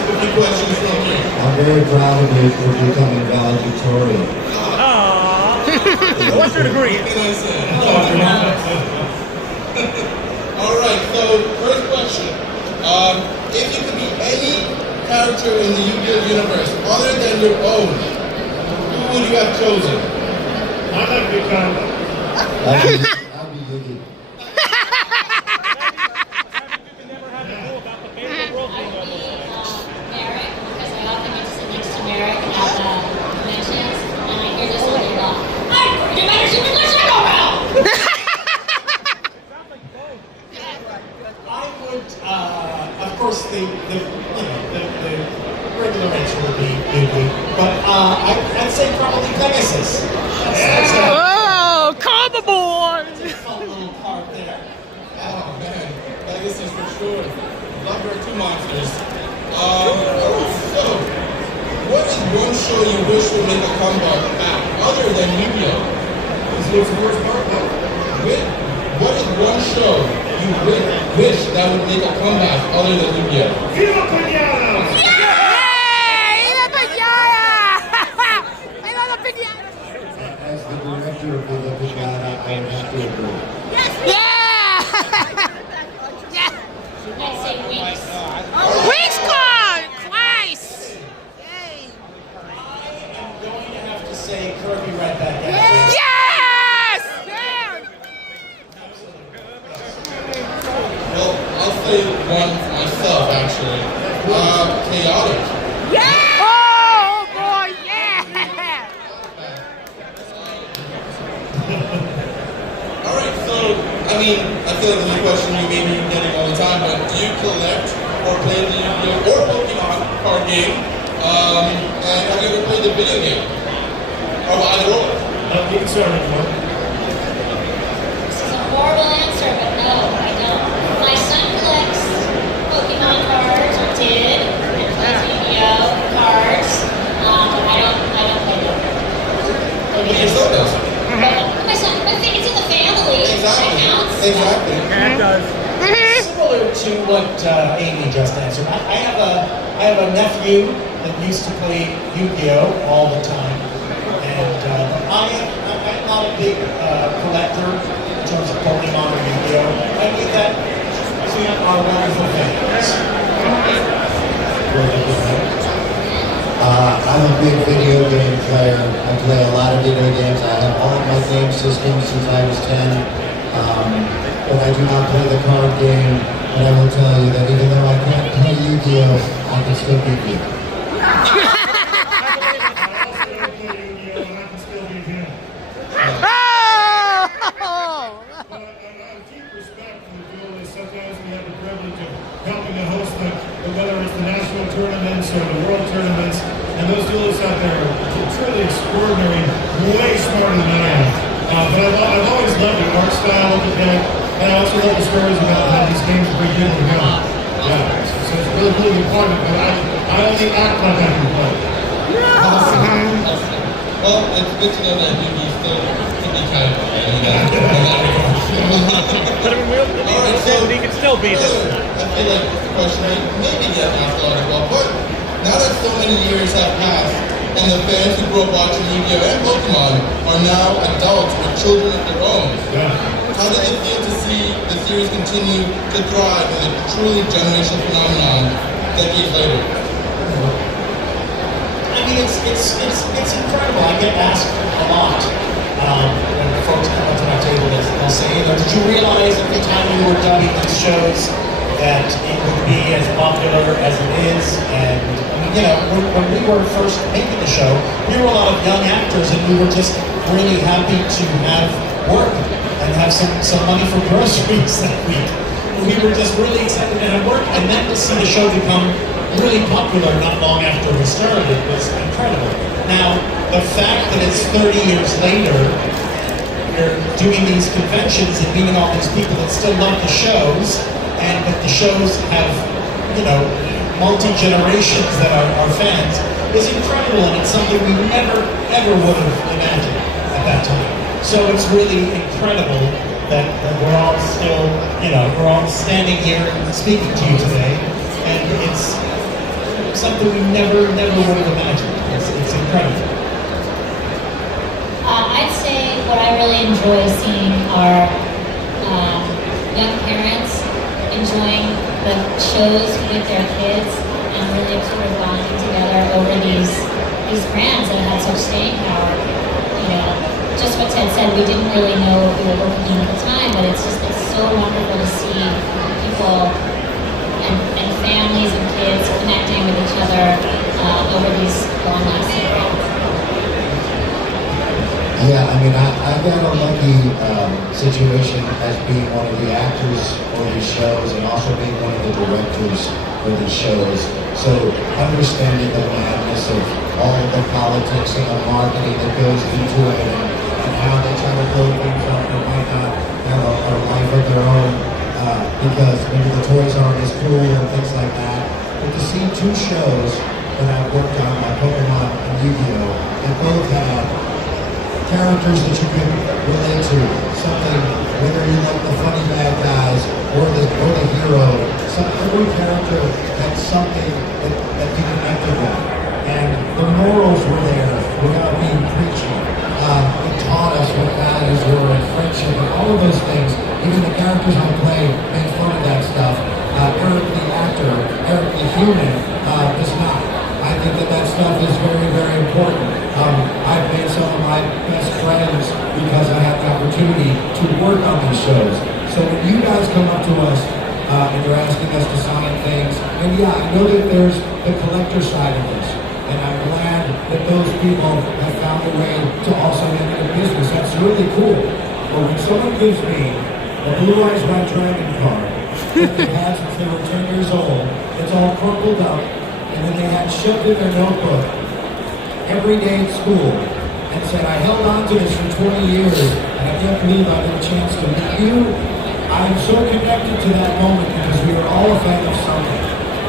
ask a few questions from you. I'm very proud of you for becoming valedictorian. What's your degree? What can I say? All right, so first question. If you could be any character in the Yu-Gi-Oh universe other than your own, who would you have chosen? I'd like to be Kanda. I'll be Yugioh. Merrick, because I often get to sit next to Merrick at the conventions, and I hear this all day long. I'm going to mentorship in the shadow realm! I would, of course, the regular answer would be Yugioh, but I'd say probably Pegasus. Oh, come aboard! That's a fun little part there. Oh man, Pegasus for sure. Love her two monsters. So, what is one show you wish would make a comeback back other than Yu-Gi-Oh? What's the first part? What is one show you wish that would make a comeback other than Yu-Gi-Oh? Viva Pinata! As the director of the Pinata, I have to agree. I'd say Winx. Weeks gone! Twice! I'm going to have to say Kirby right back at you. Yes! Well, I'll say one for myself actually. Chaotic. Yeah! Oh boy, yeah! Alright, so, I mean, I feel like this is a question you maybe you're getting all the time, but do you collect or play the Yu-Gi-Oh! Or Pokemon card game? And have you ever played the video game? Or either or? You can start with one. This is a horrible answer, but no, I don't. My son collects Pokemon cards, or did, and plays Yu-Gi-Oh! Cards. But I don't play them. But your son does. My son, I think it's in the family. Exactly. That counts. Exactly. It does. Similar to what Amy just answered, I have a nephew that used to play Yu-Gi-Oh! All the time, and I'm not a big collector in terms of Pokemon or Yu-Gi-Oh! I think that we are wonderful fans. I'm a big video game player. I play a lot of video games. I have all of my game systems since I was 10. But I do not play the card game. But I will tell you that even though I can't play Yu-Gi-Oh!, I can still beat you. Sometimes we have the privilege of helping to host whether it's the national tournaments or the world tournaments, and those duelists out there are truly extraordinary, way smarter than I am. But I've always loved the art style of the deck, and I also love the stories about how these games are pretty good to go. Yeah, so it's really, really important, but I only act like I can play. Well, it's good to know that Yu-Gi still can be kind of Alright, so He can still beat it. I feel like it's a question that maybe get asked a lot as well, but now that so many years have passed, and the fans who grew up watching Yu-Gi-Oh! And Pokemon are now adults with children of their own. Yeah. How does it feel to see the series continue to thrive as a truly generational phenomenon decades later? I mean, it's incredible. I get asked a lot when folks come up to my table. They'll say, did you realize at the time you were dubbing these shows that it would be as popular as it is? And I mean, when we were first making the show, we were a lot of young actors, and we were just really happy to have work and have some money for groceries that week. We were just really excited to have work, and then to see the show become really popular not long after we started was incredible. Now, the fact that it's 30 years later, we're doing these conventions and meeting all these people that still love the shows, and that the shows have, multi-generations that are fans, is incredible, and it's something we never, ever would have imagined at that time. So it's really incredible that we're all still, we're all standing here and speaking to you today, and it's something we never would have imagined. It's incredible. I'd say what I really enjoy seeing are young parents enjoying the shows with their kids and really sort of bonding together over these brands that have such staying power. You know, just what Ted said, we didn't really know what we were working on at the time, but it's so wonderful to see people and families and kids connecting with each other over these long-lasting brands. Yeah, I mean, I got a lucky situation as being one of the actors for these shows and also being one of the directors for these shows. So understanding the madness of all of the politics and the marketing that goes into it and how they try to build things up that might not have a life of their own because maybe the toys aren't as cool and things like that. But to see two shows that I've worked on, like Pokemon and Yugioh, that both have characters that you can relate to, something, whether you like the funny bad guys or the hero, every character had something that you connected with. And the morals were there without being preachy. It taught us what values were and friendship and all of those things. Even the characters I played made fun of that stuff. Eric the actor, Eric the human, does not. I think that stuff is very, very important. I've made some of my best friends because I had the opportunity to work on these shows. So when you guys come up to us and you're asking us to sign things, and yeah, I know that there's the collector side of this, and I'm glad that those people have found a way to also get into business. That's really cool. But when someone gives me a Blue Eyes White Dragon card that they've had since they were 10 years old, it's all crumpled up, and then they had shoved in their notebook every day at school and said, I held on to this for 20 years and I can't believe I got a chance to meet you. I'm so connected to that moment because we are all a fan of something.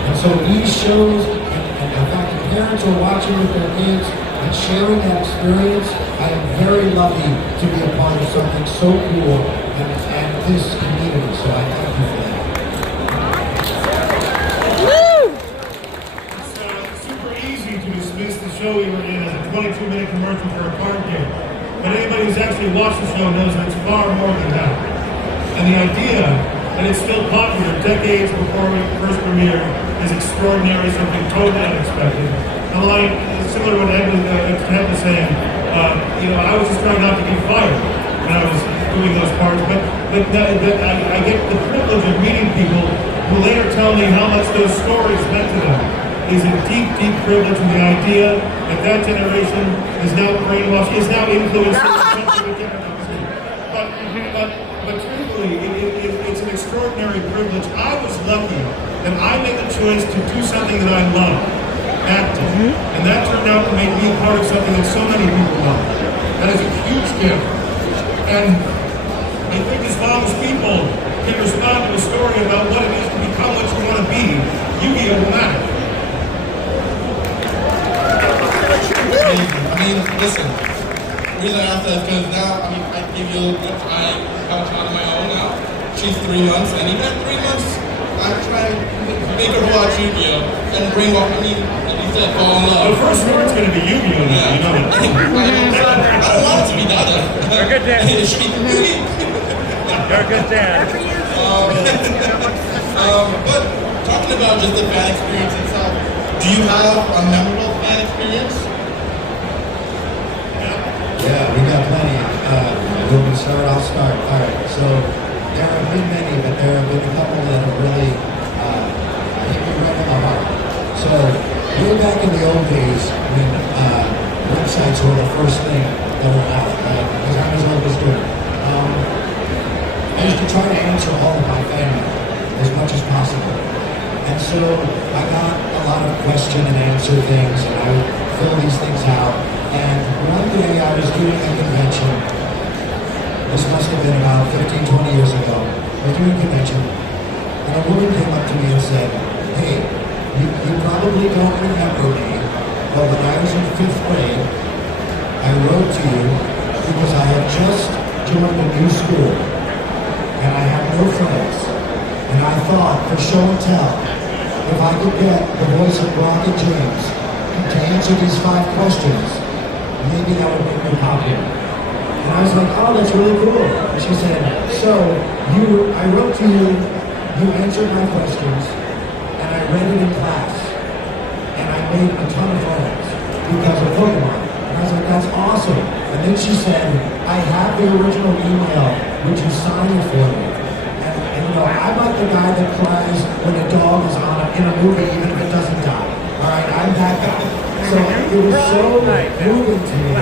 And so these shows, and the fact that parents are watching with their kids and sharing that experience, I am very lucky to be a part of something so cool and this community. So I thank you for that. The show we were in as a 22-minute commercial for a card game. But anybody who's actually watched the show knows that it's far more than that. And the idea that it's still popular decades before it first premiered is extraordinary, something totally unexpected. And like, similar to what Ed was saying, I was just trying not to get fired when I was doing those parts, but I get the privilege of meeting people who later tell me how much those stories meant to them. Is a deep, deep privilege, and the idea that generation is now brainwashed, is now influencing the generation. But truthfully, it's an extraordinary privilege. I was lucky that I made the choice to do something that I love, acting. And that turned out to make me a part of something that so many people love. That is a huge gift. And I think as long as people can respond to a story about what it is to become what you want to be, Yugioh will matter. I mean, listen, the reason I asked that is because now, I give you I have a child of my own now. She's 3 months, and even at 3 months, I'm trying to make her watch Yugioh and bring up, like you said, fall in love. The first word's going to be Yugioh now, you know that. I don't want it to be Dada. You're a good dad. It should be Yugi. You're a good dad. But talking about just the fan experience itself, do you have a memorable fan experience? Yeah, we got plenty. You want me to start? I'll start. All right. So there have been many, but there have been a couple that have really hit me right in the heart. So way back in the old days, when websites were the first thing that were out, right? Because I'm as old as dirt. I used to try to answer all of my fan mail as much as possible. And so I got a lot of question and answer things, and I would fill these things out. And one day I was doing a convention. This must have been about 15, 20 years ago. I was doing a convention, and a woman came up to me and said, hey, you probably don't remember me, but when I was in 5th grade, I wrote to you because I had just joined a new school, and I had no friends. And I thought, for show and tell, if I could get the voice of Rocket James to answer these 5 questions, maybe that would make me popular. And I was like, oh, that's really cool. And she said, so I wrote to you, you answered my questions, and I read it in class, and I made a ton of friends because of Pokemon. And I was like, that's awesome. And then she said, I have the original email, would you sign it for me? And you know, I'm like the guy that cries when a dog is in a movie, even if it doesn't die. All right, I'm that guy. So it was so moving to me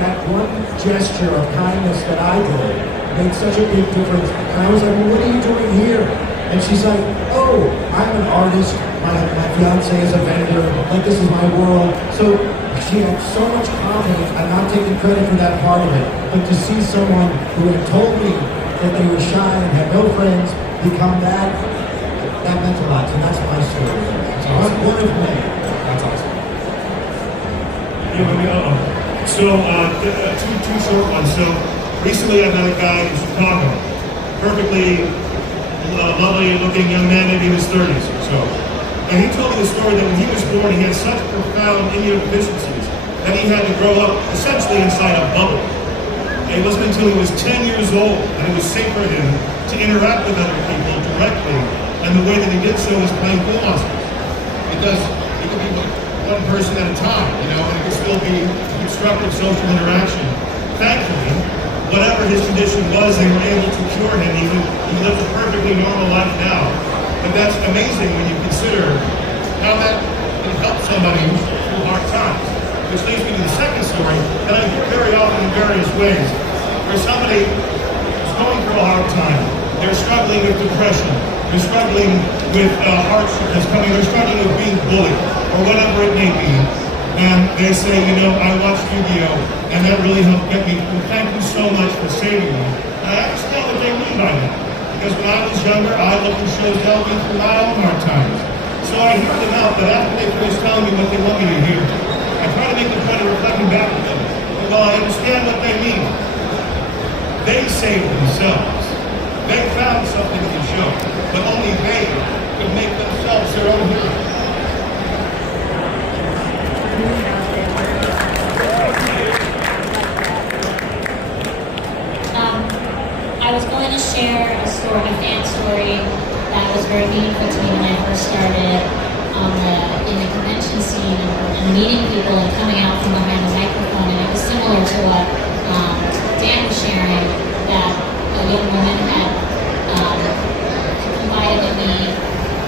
that one gesture of kindness that I did made such a big difference. And I was like, well, what are you doing here? And she's like, oh, I'm an artist. My fiance is a vendor. Like, this is my world. So she had so much confidence. I'm not taking credit for that part of it. But to see someone who had told me that they were shy and had no friends become that meant a lot. And that's my story. So one of many. That's awesome. Two short ones. So recently I met a guy in Chicago, perfectly lovely looking young man, maybe in his 30s or so. And he told me the story that when he was born, he had such profound immunodeficiencies that he had to grow up essentially inside a bubble. And it wasn't until he was 10 years old that it was safe for him to interact with other people directly. And the way that he did so was playing pool monsters. Because it could be one person at a time, you know, and it could still be constructive social interaction. Thankfully, whatever his condition was, they were able to cure him. He lives a perfectly normal life now. But that's amazing when you consider how that can help somebody through hard times. Which leads me to the second story that I hear very often in various ways. Where somebody is going through a hard time, they're struggling with depression, they're struggling with hardship that's coming, they're struggling with being bullied, or whatever it may be. And they say, you know, I watched Yugioh, and that really helped get me through. Thank you so much for saving me. And I understand what they mean by that. Because when I was younger, I looked at shows that helped me through my own hard times. So I hear them out, but after they finish telling me what they want me to hear, I try to make them try to reflecting back to them. And while I understand what they mean, they saved themselves. They found something in the show, but only they could make themselves their own hero. I was going to share a story, a fan story that was very meaningful to me when I first started in the convention scene and meeting people and coming out from behind the microphone. And it was similar to what Dan was sharing, that a young woman had confided in me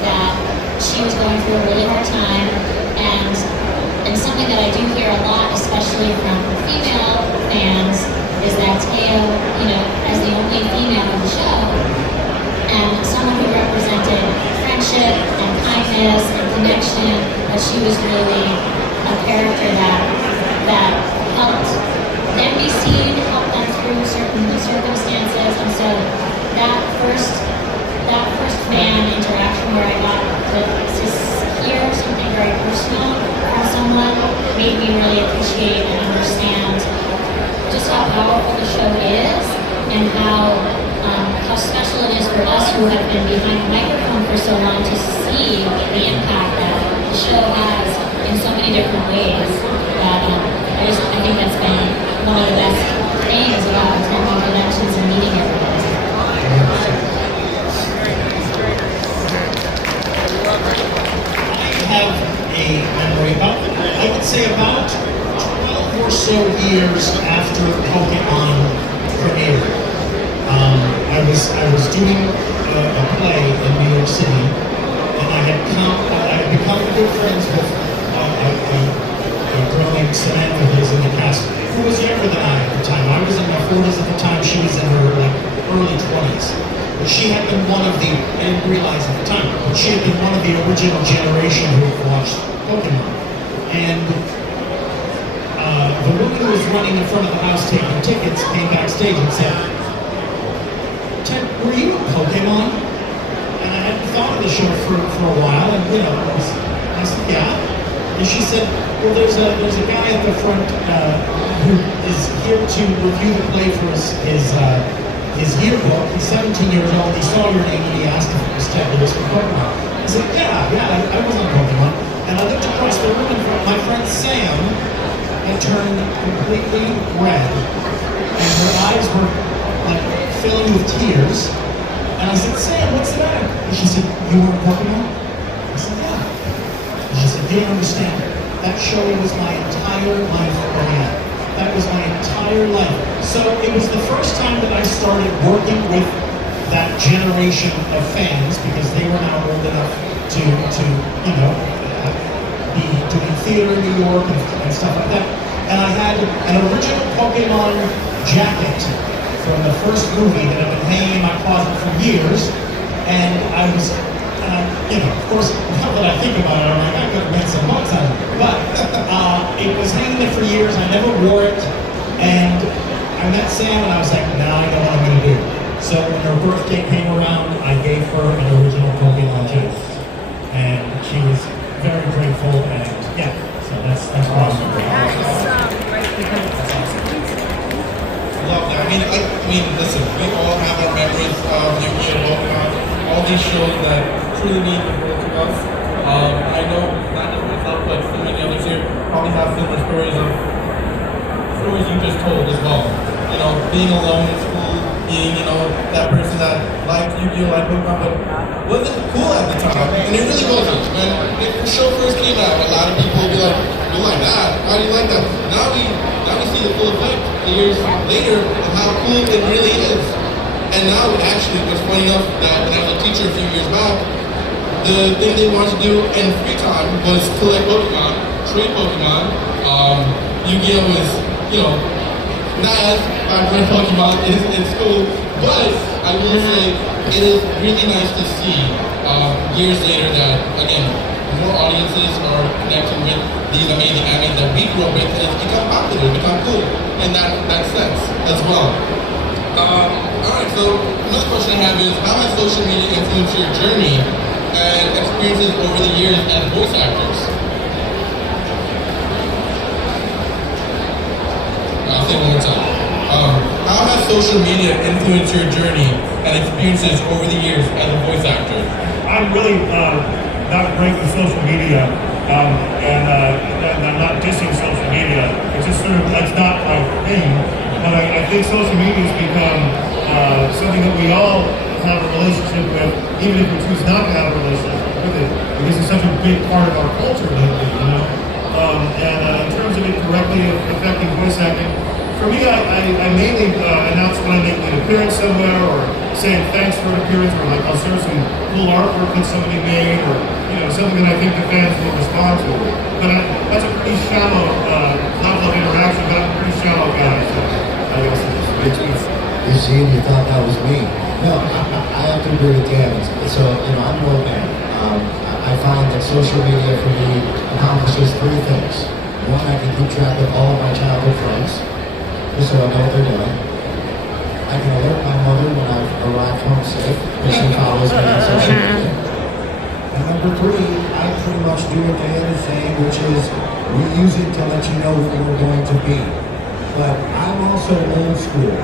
that she was going through a really hard time, and something that I do hear a lot, especially from female fans, is that Teo, you know, as the only female in the show, and someone who represented friendship and kindness and connection, that she was really a character that helped them be seen, helped them through certain circumstances. And so that first fan interaction where I got to hear something very personal from someone made me really appreciate and understand just how powerful the show is, and how special it is for us who have been behind the microphone for so long to see the impact that the show has in so many different ways. That I think that's been one of the best things about attending conventions and meeting everybody. I have a memory I would say about 12 or so years after Pokemon premiered. I was doing a play in New York City, and I had become good friends with a brilliant Samantha who was in the cast, who was younger than I at the time. I was in my 40s at the time, she was in her early 20s. But she had been one of the, I didn't realize at the time, but she had been one of the original generation who watched Pokemon. And the woman who was running in front of the house taking tickets came backstage and said, Ted, were you in Pokemon? And I hadn't thought of the show for a while, and you know, I said, yeah. And she said, well, there's a guy at the front who is here to review the play for his his yearbook. He's 17 years old. He saw your name and he asked if it was Ted Lewis from Pokemon. I said, I was on Pokemon. And I looked across the room and my friend Sam had turned completely red. And her eyes were like filling with tears. And I said, Sam, what's the matter? And she said, you were in Pokemon? I said, yeah. And she said, you don't understand. That show was my entire life growing up. That was my entire life. So it was the first time that I started working with that generation of fans because they were now old enough to you know, be doing theater in New York and stuff like that. And I had an original Pokemon jacket from the first movie that had been hanging in my closet for years. And I was, you know, of course, now that I think about it, I'm like, I could have made some bucks on it. But it was hanging there for years. I never wore it. And I met Sam and I was like, now I know what I'm going to do. So when her birthday came around, I gave her an original Pokemon jacket. And she was very grateful. And yeah, so that's awesome. Love that. I mean, listen, we all have our memories of Yugioh, Pokemon, all these shows that truly mean the world to us. I know not just myself, but so many others here probably have similar stories you just told as well. You know, being alone in school, being, you know, that person that liked Yu-Gi-Oh, liked Pokemon, but wasn't cool at the time. And it really wasn't. When the show first came out, a lot of people would be like, you like that? How do you like that? Now we see the full effect years later of how cool it really is. And now it actually was funny enough that when I was a teacher a few years back, the thing they wanted to do in free time was collect Pokemon, trade Pokemon. Yu-Gi-Oh is, you know, not as vibrant Pokemon in school, but I will say it is really nice to see years later that, again, more audiences are connecting with these amazing anime that we grew up with, and it's become popular, become cool, and that sense as well. Alright, so another question I have is, how has social media influenced your journey and experiences over the years as voice actors? I'll say it one more time. How has social media influenced your journey and experiences over the years as a voice actor? I'm really not great with social media, and I'm not dissing social media. It's just sort of, that's not my thing. But I think social media has become something that we all have a relationship with, even if we choose not to have a relationship with it, because it's such a big part of our culture lately, you know? And in terms of it directly affecting voice acting, for me, I mainly announce when I make an appearance somewhere, or saying thanks for an appearance, or like I'll share some cool artwork that somebody made, or you know, something that I think the fans will respond to. But that's a pretty shallow level of interaction, but I'm a pretty shallow guy, so I guess it's You see, you thought that was me. No, I have to agree with Dan. So, you know, I'm an old man. I find that social media for me accomplishes three things. One, I can keep track of all of my childhood friends, just so I know what they're doing. I can alert my mother when I've arrived home safe, because she follows me on social media. And number three, I pretty much do what Dan is saying, which is we use it to let you know where we're going to be. But I'm also old school.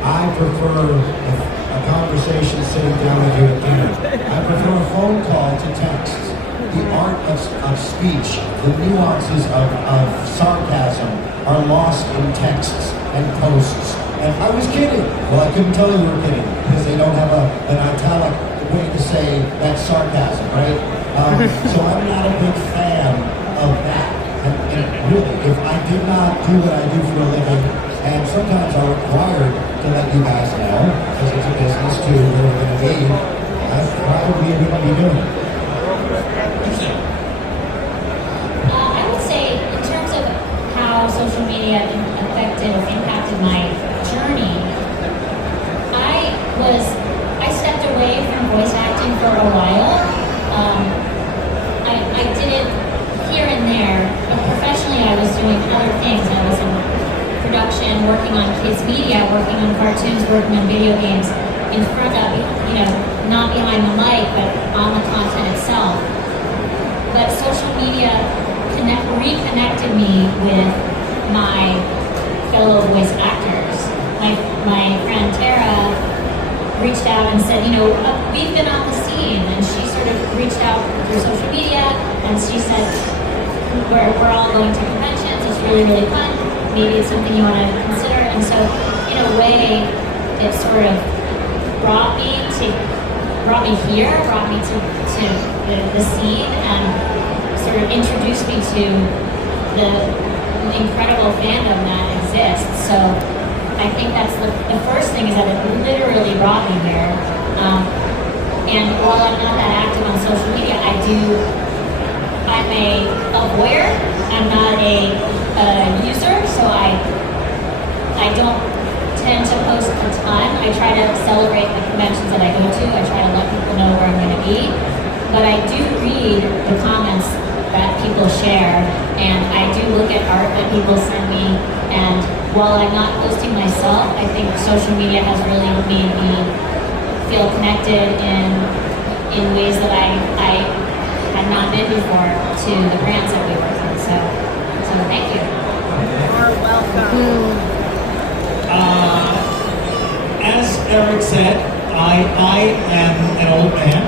I prefer a conversation sitting down with you at dinner. I prefer a phone call to text. The art of speech, the nuances of sarcasm are lost in texts and posts. And I was kidding. Well, I couldn't tell you were kidding because they don't have an italic way to say that's sarcasm, right? So I'm not a big fan of that. And really, if I did not do what I do for a living, and sometimes I'm required to let you guys know, because it's a business too, where we're going to be, I probably wouldn't be doing it. I would say, in terms of how social media affected or impacted my journey, I stepped away from voice acting for a while. I did it here and there, but professionally I was doing other things. I was in production, working on kids media, working on cartoons, working on video games, in front of, you know, not behind the mic, but on the content itself. But social media reconnected me with my fellow voice actors. my friend Tara reached out and said, you know, we've been on the scene, and she sort of reached out through social media, and she said, we're all going to conventions, it's really, really fun, maybe it's something you want to consider. And so, in a way, it sort of brought me here, brought me to the scene, and sort of introduced me to the incredible fandom that exists. So I think that's the first thing, is that it literally brought me here. And while I'm not that active on social media, I'm a voyeur. I'm not a user, so I don't tend to post a ton. I try to celebrate the conventions that I go to. I try to let people know where I'm going to be. But I do read the comments that people share, and I do look at art that people send me. And while I'm not posting myself, I think social media has really made me feel connected in ways that I had not been before to the brands that we work with. So thank you. You're welcome. As Eric said, I am an old man,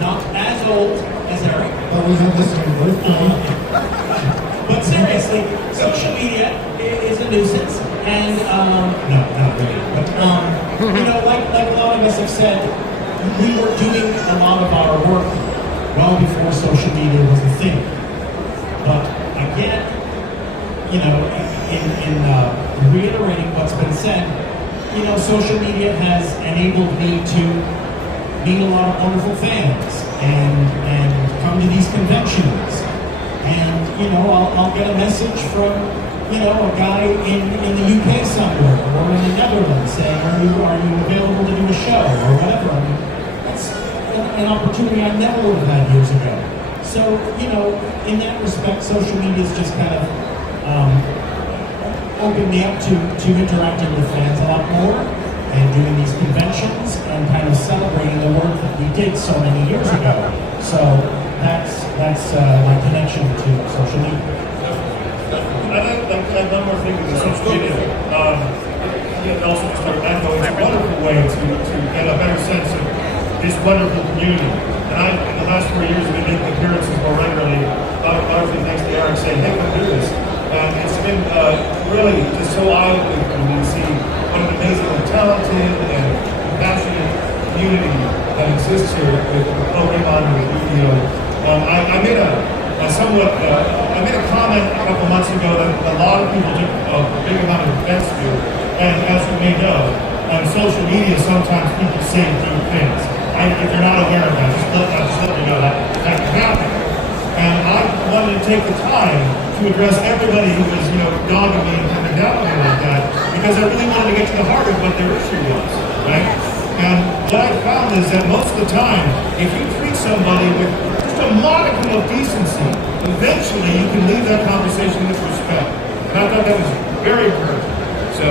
not as old as Eric. But we have the same birthday. But seriously, social media is a nuisance, and no, not really. But you know, like a lot of us have said, we were doing a lot of our work well before social media was a thing. But again, you know, in reiterating what's been said, you know, social media has enabled me to meet a lot of wonderful fans and come to these conventions. And, you know, I'll get a message from, you know, a guy in the UK somewhere or in the Netherlands saying, are you available to do a show or whatever. I mean, that's an opportunity I never would have had years ago. So, you know, in that respect, social media is just kind of opened me up to interacting with fans a lot more and doing these conventions and kind of celebrating the work that we did so many years ago. So that's my connection to social media. I'd like to add one more thing to the social media. Also just to echo, it's a wonderful way to get a better sense of this wonderful community. And in the last 4 years, we've been making appearances more regularly, largely thanks to Eric saying, hey, come do this. And it's been really just so eye-opening for me to see what an amazingly talented and passionate community that exists here with Pokemon and with Yugioh. I made a comment a couple months ago that a lot of people took a big amount of offense to, and as you may know, on social media sometimes people say rude things. If you're not aware of that, just let me know that can happen. And I wanted to take the time to address everybody who was, you know, dogging me and coming down on me like that, because I really wanted to get to the heart of what their issue was, right? And what I found is that most of the time, if you treat somebody with just a modicum of decency, eventually you can leave that conversation with respect. And I thought that was very encouraging. So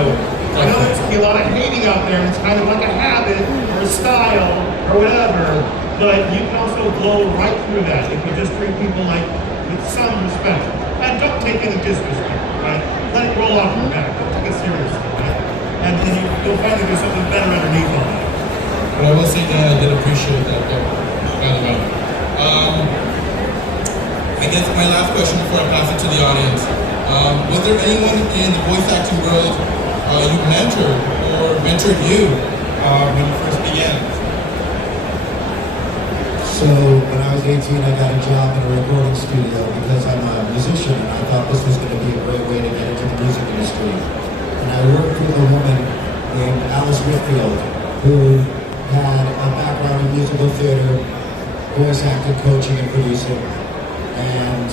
I know there's a lot of hating out there, it's kind of like a habit or a style or whatever, but you can also blow right through that if you just treat people like with some respect. And don't take any disrespect, right? Let it roll off your back, don't take it seriously, right? And then you'll find that there's something better underneath all that. But I will say that I did appreciate that though, by the way. I guess my last question before I pass it to the audience. Was there anyone in the voice acting world you mentored or mentored you when you first began? So when I was 18, I got a job in a recording studio because I'm a musician, and I thought this was going to be a great way to get into the music industry. And I worked with a woman named Alice Whitfield, who had a background in musical theater, voice acting, coaching, and producing. And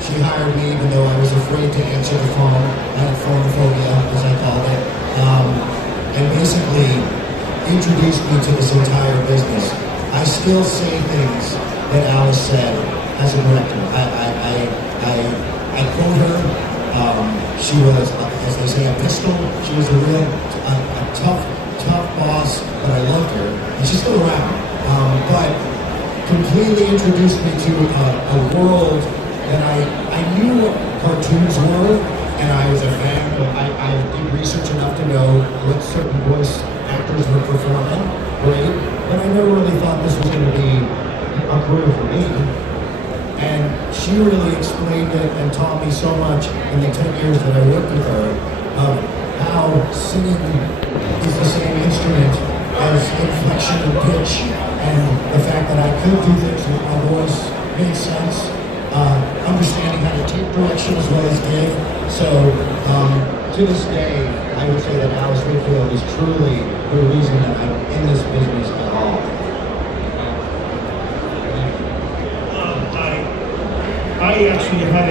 she hired me even though I was afraid to answer the phone. I had phone phobia, as I called it. And basically introduced me to this entire business. I still say things that Alice said as a director. I quote her. She was, as they say, a pistol. She was a real tough boss, but I loved her, and she's still around. But completely introduced me to a world that I knew what cartoons were, and I was a fan, but I did research enough to know what certain voice actors were performing, great, but I never really thought this was going to be a career for me. And she really explained it and taught me so much in the 10 years that I worked with her of how singing is the same instrument as inflection and pitch, and the fact that I could do things with my voice made sense. Understanding how to take direction as well as give. So to this day, I would say that Alice Whitfield is truly the reason that I'm in this business at all. I actually had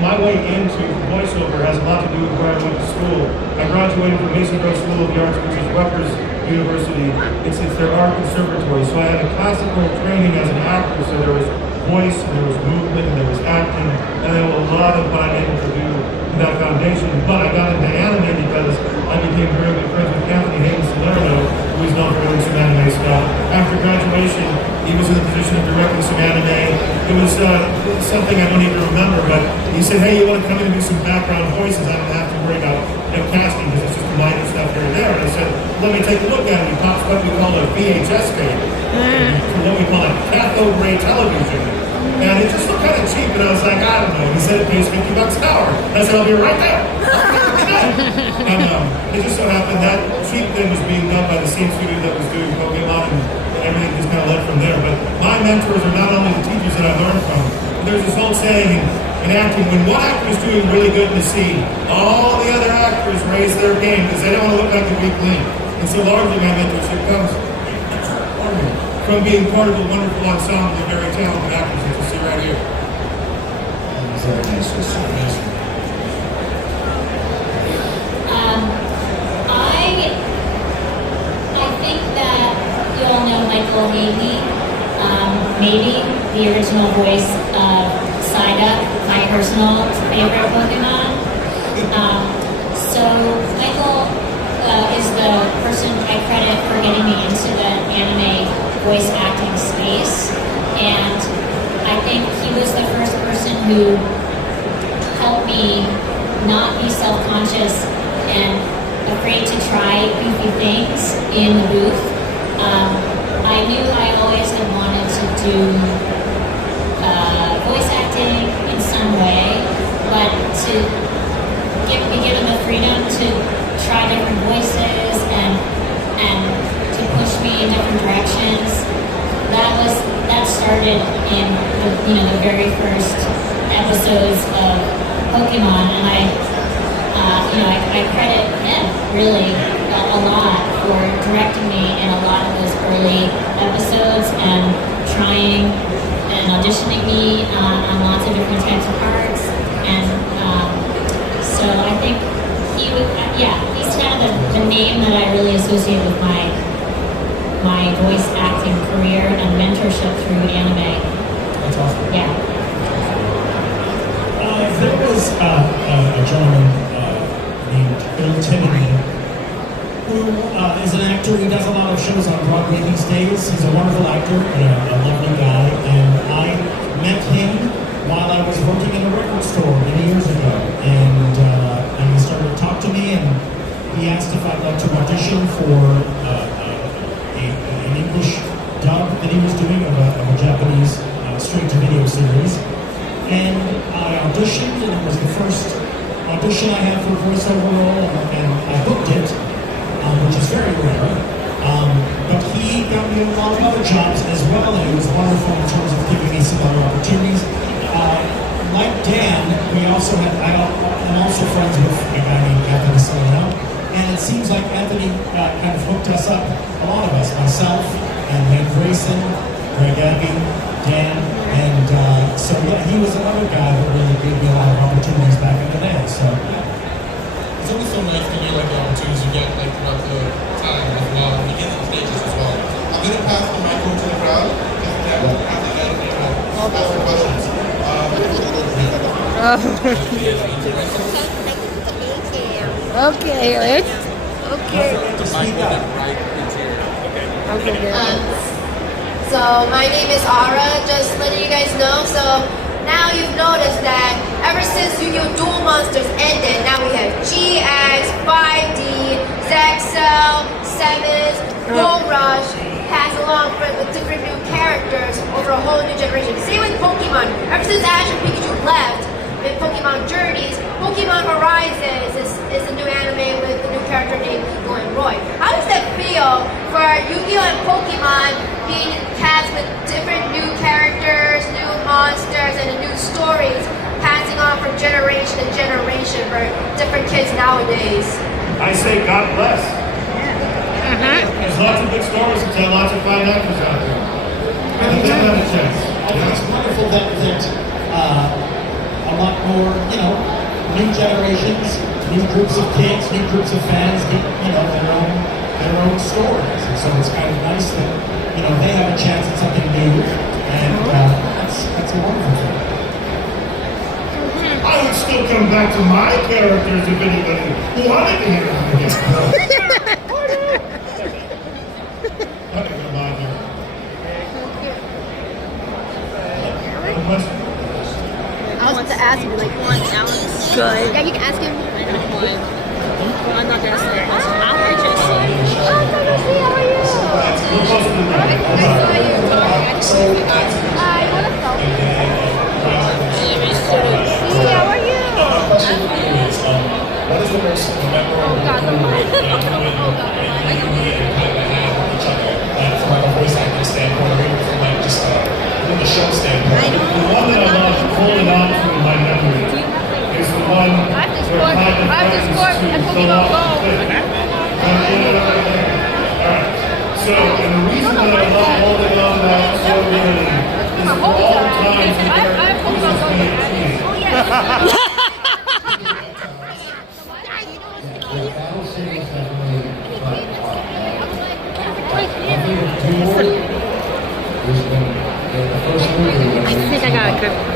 my way into voiceover has a lot to do with where I went to school. I graduated from Mason Grove School of the Arts, which is Rutgers University. It's their art conservatory. So I had a classical training as an actor, so there was voice, and there was movement, and there was acting, and there was a lot of what I'm able to do in that foundation. But I got into anime because I became very good friends with Anthony Hayden Salerno, who is known for doing some anime stuff. After graduation, he was in the position of directing some anime. It was something I don't even remember, but he said, hey, you want to come in and do some background voices? I don't have to worry about casting because it's just minor stuff here and there. And I said, let me take a look at it. He pops what we call a VHS tape, what we call a cathode ray television. And it just looked kind of cheap, and I was like, I don't know. He said it pays $50 an hour. I said, I'll be right there. And it just so happened that cheap thing was being done by the same studio that was doing Pokemon, and everything just kind of led from there. But my mentors are not only the teachers that I learned from. There's this old saying in acting, when one actor is doing really good in the scene, all the other actors raise their game because they don't want to look like a weak link. And so largely my mentorship comes from being part of a wonderful ensemble of very talented actors that you see right here. Very nice. I think that you all know Michael Haley, maybe the original voice of Psyduck, my personal favorite Pokemon. So Michael is the person I credit for getting me into the anime voice acting space, and I think he was the first person who helped me not be self-conscious and afraid to try goofy things in the booth. I knew I always had wanted to do voice acting in some way, but to be given the freedom to try different voices and to push me in different directions, that started in the very first episodes of Pokemon, and I credit him really a lot for directing me in a lot of those early episodes and trying and auditioning me on lots of different types of parts, and so I think he's kind of the name that I really associate with my voice acting career and mentorship through anime. That's awesome. Yeah. There was a gentleman named Bill Timoney who is an actor. He does a lot of shows on Broadway these days. He's a wonderful actor and a lovely guy. And I met him while I was working in a record store many years ago. And he started to talk to me, and he asked if I'd like to audition for an English dub that he was doing of a Japanese straight-to-video series. And I auditioned, and it was the first audition I had for a voiceover role, and I booked it, which is very rare. But he got me a lot of other jobs as well, and it was wonderful in terms of giving me some other opportunities. Like Dan, I'm also friends with a guy named Anthony Salerno, and it seems like Anthony kind of hooked us up, a lot of us, myself, and Nate Grayson, Greg Abbey, Dan, and so yeah, he was another guy that really gave me a lot of opportunities back in the day. So It's always so nice to hear the opportunities you get throughout the time as well, and you get to the stages as well. I'm going to pass the mic over to the crowd, just to have the end, ask some questions. Okay, let's. Okay. So my name is Ara, just letting you guys know. So now now you've noticed that ever since Yu-Gi-Oh! Duel Monsters ended, now we have GX, 5D, Zexel, Sevens, Bull Rush, pass along with different new characters over a whole new generation. Same with Pokemon. Ever since Ash and Pikachu left in Pokemon Journeys, Pokemon Horizons is a new anime with a new character named Eagle and Roy. How does that feel for Yu-Gi-Oh! And Pokemon being cast with different new characters, new monsters, and new stories passing on from generation to generation for different kids nowadays? I say God bless. There's lots of good stories to tell, lots of fine actors out there. And give them a chance. I think it's wonderful that a lot more, new generations, new groups of kids, new groups of fans get, their own stories. And so it's kind of nice that, they have a chance at something new. And that's a wonderful thing. I would still come back to my characters if anybody wanted to hear them again. I was about to ask him, like, one, Alex. Good. Yeah, you can ask him. I know one. Well, I'm not going to say it. I'll purchase it. Oh, Tracy, how are you? I saw you. Hi, what up, though? See, how are you? Question for you is, what is the most memorable moment you and kind of have with each other, from like a voice acting standpoint, or even from like just from the show standpoint? The one that I love holding on to in my memory is the one where I to fill out the thing. Alright, so, and the reason that I love holding on to that so really is for all the times that Battle City is definitely fun. My favorite duel is when the first movie when I think I got a good one.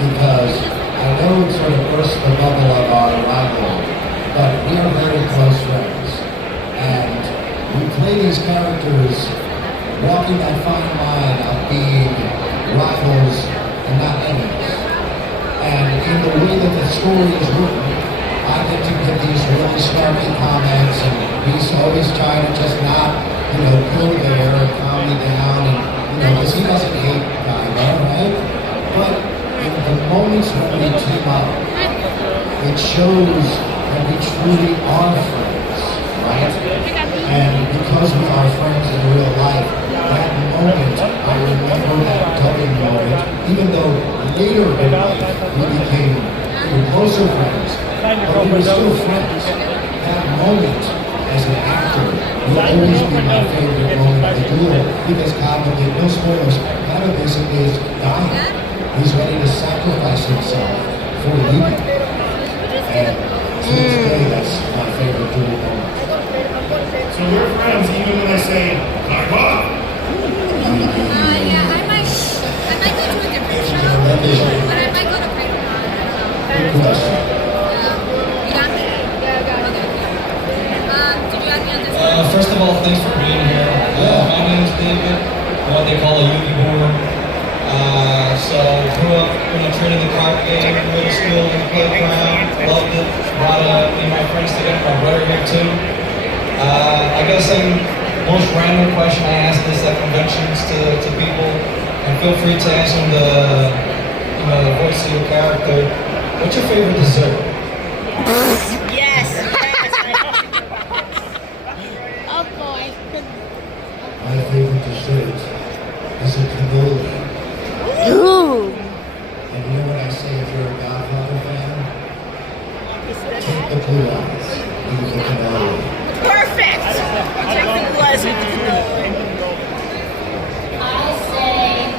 because I know it sort of burst the bubble of our rival, but we are very close friends. And we play these characters walking that fine line of being rivals and not enemies. And in the way that the story is written, I get to give these really snarky comments, and he's always trying to just not, go there and calm me down, and, because he doesn't hate Kaiba, right? But in the moments when we team up, it shows that we truly are friends, right? And because we are friends in real life, that moment, I remember that dubbing moment, even though later in life we became even closer friends, but we were still friends. That moment, as an actor, will always be my favorite moment of the duel, because Kaiba did no spoilers. Kaiba basically is dying. He's ready to sacrifice himself for you. And to this day, that's my favorite duel moment. So we're friends even when I say, Kaiba! Yeah, I might go to a different show, but I might go to Python. Good question. You got me? Yeah, I got it. Did you ask me on this one? First of all, thanks for being here. My name is David, what they call a Yugioh. So grew up, training the card game, middle school, in the playground, loved it. Brought me and my friends together, my brother here too. I guess the most random question I ask this at conventions to people, and feel free to answer the voice of your character. What's your favorite dessert? Yes. Oh boy. My favorite dessert is a cannoli. Ooh. And you know what I say if you're a Godfather fan? Take the blue eyes. Use the cannoli. Perfect. Check the glass with the cannoli. I say,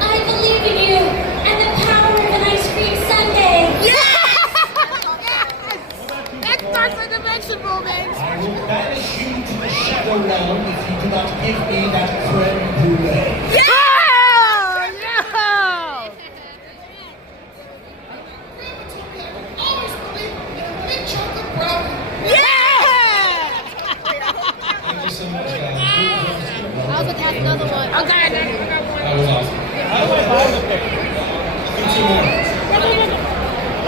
I believe in you and the power of an ice cream sundae. Yes. That was awesome. How do I buy the picture? I think 2 more.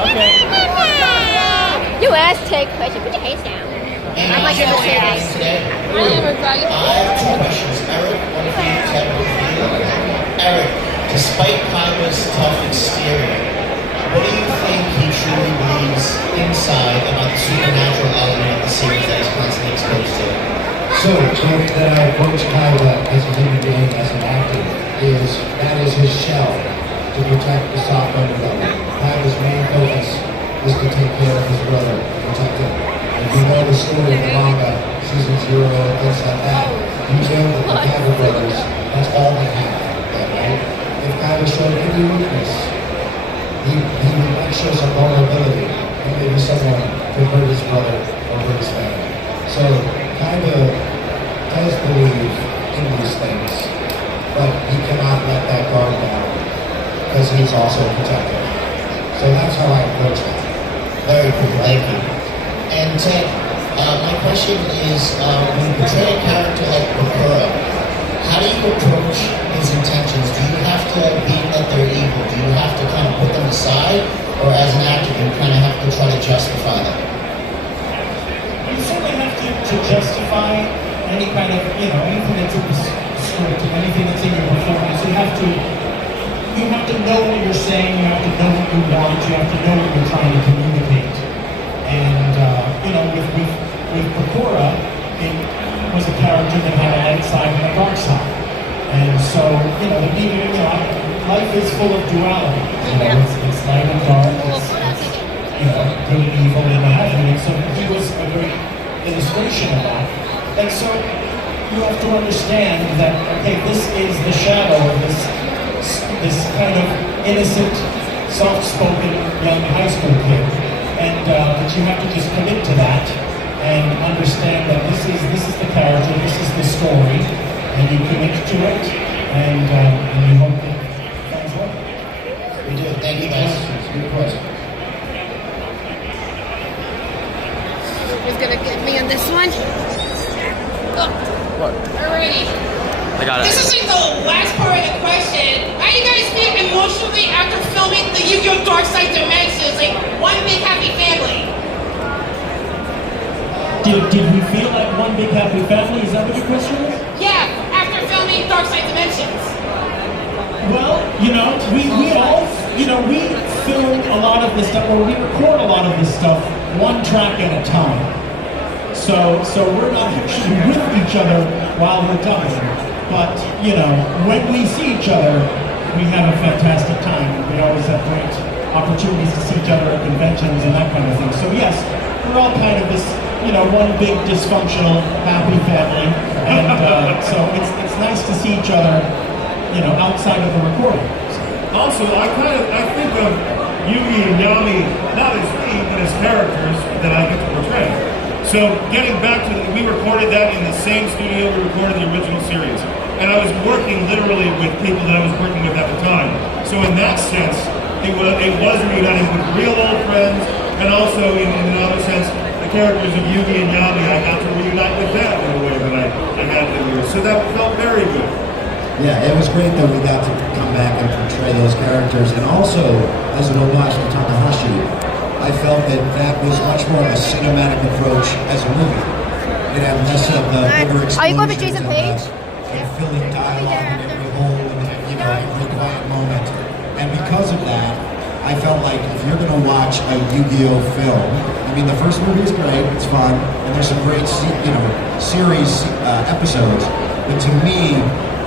Okay. You asked take question. Put your hands down. And I'm like also Mercedes. ask today. Everybody. I have 2 questions. Eric, one for you, Ted, one for you. Eric, despite Kaiba's tough exterior, what do you think he truly believes inside about the supernatural element of the series that he's constantly exposed to? So, the way that I approach Kaiba as a human being, as an actor, is that is his shell to protect the soft underbelly. Kaiba's main focus is to take care of his brother, protect him. If you know the story of the manga, season 0, and things like that, you know that the Kaiba brothers, that's all they have, right? If Kaiba showed any weakness, he would show some vulnerability, and maybe someone could hurt his brother or hurt his family. So, Kaiba does believe in these things, but he cannot let that guard down because he's also a protector. So that's how I approach that. Very cool, thank you. And Ted, my question is, when you portray a character like Bakura, how do you approach his intentions? Do you have to beat that they're evil? Do you have to kind of put them aside? Or as an actor, you kind of have to try to justify them? You certainly have to justify any kind of, anything that's in the script, anything that's in your performance. You have to know what you're saying, you have to know what you want, you have to know what you're trying to communicate. And, with Bakura, it was a character that had a light side and a dark side. And so, life is full of duality. It's light and dark, it's good and evil and what have you. And so he was a great illustration of that. And so you have to understand that, okay, this is the shadow of this kind of innocent, soft-spoken young high school kid. And but you have to just commit to that and understand that this is the character, this is the story, and you commit to it, and you hope that things work. We do. Thank you, guys. Good question. Who's gonna get me on this one? What? Alrighty. I got it. This is like the last part of the question. How do you guys feel emotionally after filming the Yugioh Dark Side Dimensions, like one big happy family? Did we feel like one big happy family? Is that what your question is? Yeah, after filming Dark Side Dimensions. Well, we all, we film a lot of this stuff, or we record a lot of this stuff one track at a time. So we're not actually with each other while we're dubbing. But, when we see each other, we have a fantastic time. We always have great opportunities to see each other at conventions and that kind of thing. So yes, we're all kind of this, one big dysfunctional, happy family. And so it's nice to see each other, outside of the recording. Also, I think of Yugi and Yami not as me, but as characters that I get to portray. So getting back to we recorded that in the same studio we recorded the original series. And I was working literally with people that I was working with at the time. So in that sense, it was reuniting with real old friends, and also in another sense, the characters of Yugi and Yami, I got to reunite with them in a way that I had to do. So that felt very good. Yeah, it was great that we got to come back and portray those characters. And also, as an homage to Takahashi, I felt that was much more of a cinematic approach as a movie. It had less of the over-explosions. Are you going for Jason Page? And filling dialogue in every hole and every quiet moment. And because of that, I felt like if you're going to watch a Yu-Gi-Oh film, I mean, the first movie is great, it's fun, and there's some great, series episodes. But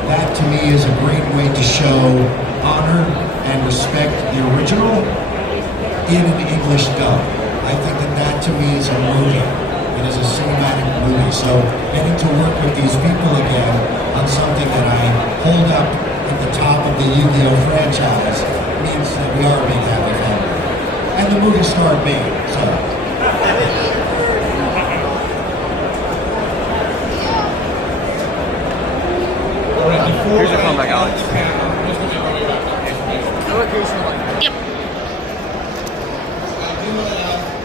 that to me is a great way to show honor and respect the original in an English dub. I think that to me is a movie. It is a cinematic movie. So getting to work with these people again on something that I hold up at the top of the Yu-Gi-Oh franchise means that we are a big happy family. And the movie starred me, so. Here's your comeback, Alex. Yep.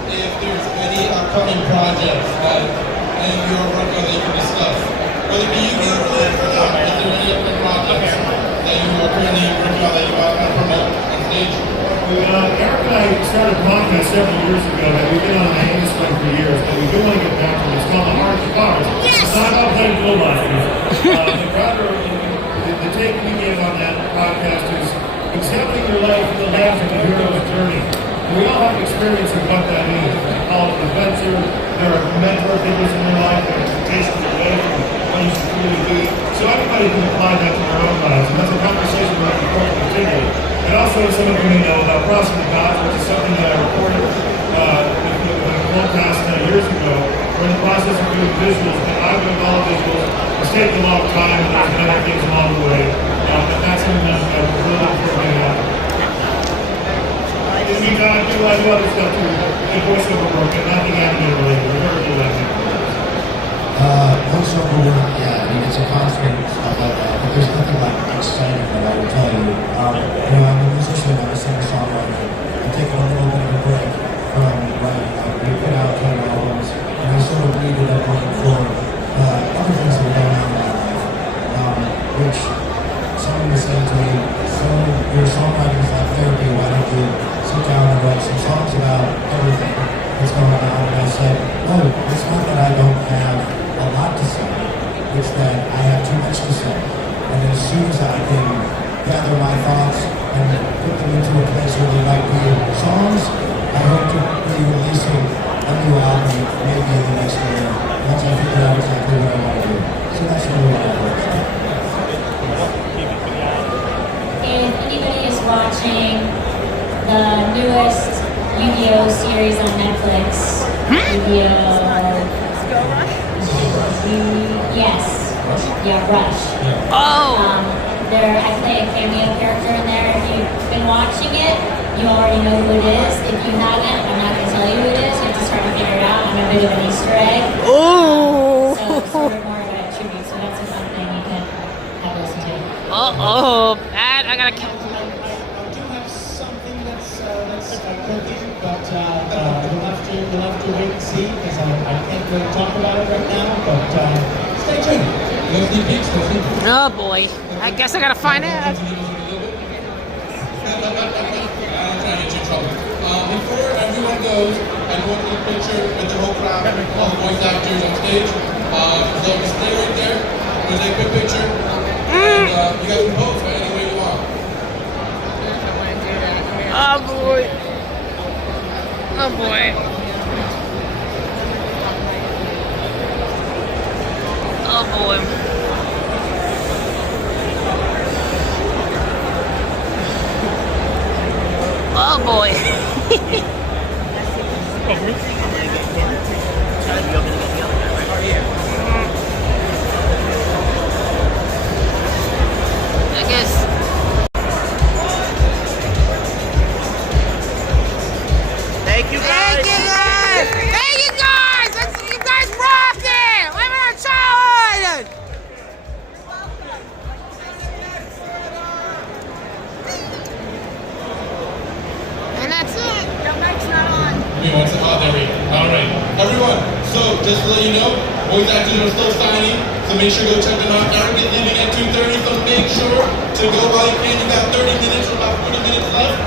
If there's any upcoming projects that any of you are working on that you can discuss, whether it be Yu-Gi-Oh related or not, is there any upcoming projects that you stage. Eric and I started a podcast several years ago that we've been on the hiatus for years, but we do want to get back to it. It's called The Heart of Cars. Yes! It's not about playing Duel Masters. The take we give on that podcast is accepting your life from the lens of the hero's journey. And we all have experience of what that means. There's a college adventure, there are mentor figures in your life, there are temptations away from what you should truly be. So everybody can apply that to their own lives, and that's a conversation we're looking forward to continue. And also, some of you may know about Crossing the Gods, which is something that I recorded with a podcast years ago. We're in the process of doing visuals, but I would all visuals. It's taken a long time, and there's been other things along the way. But that's something that we're really looking forward to getting out. In the meantime, I do other stuff too, like voiceover work, and nothing animated related. We're very good at that. Voiceover work, yeah, I mean, it's a constant stuff like that, but there's nothing like exciting that I would tell you. I'm a musician, I'm a singer-songwriter. I'm taking a little bit of a break from writing. We put out 10 albums, and I sort of needed a break for other things that were going on in my life, which someone was saying to me, so your songwriting is like therapy, why don't you sit down and write some songs about everything that's going on? And I said, oh, it's not that I don't have a lot to say, it's that I have too much to say. And as soon as I can gather my thoughts and put them into a place where they might be songs, I hope to be releasing a new album maybe in the next year, once I figure out exactly what I want to do. So that's really what I work on. If anybody is watching the newest Yugioh series on Netflix, Yugioh... Yes. Yeah, Rush. Oh! I play a cameo character in there. If you've been watching it, you already know who it is. If you haven't, I'm not going to tell you who it is. You have to start to figure it out. I'm a bit of an Easter egg. Oh! So it's sort of more of a tribute. So that's a fun thing you can have a listen to. Uh-oh. That, I gotta... I do have something that's cooking, but you'll have to wait and see, because I can't really talk about it right now, but stay tuned. Oh boy. I guess I gotta find out. I'm trying to get you in trouble. Before everyone goes, I want to take a picture with the whole crowd, all the voice actors on stage. So stay right there. We'll take a quick picture. And you guys can pose any way you want. Oh boy. Oh boy. Oh boy. Oh boy. I guess. Thank you guys. Thank you guys. You guys rocked it. Living our childhood. And that's it. The mic's not on. There we go. Alright. Everyone, so just to let you know, voice actors are still signing, so make sure you go check them out. Eric is leaving at 2:30, so make sure to go while you can. You got 30 minutes or about 40 minutes left.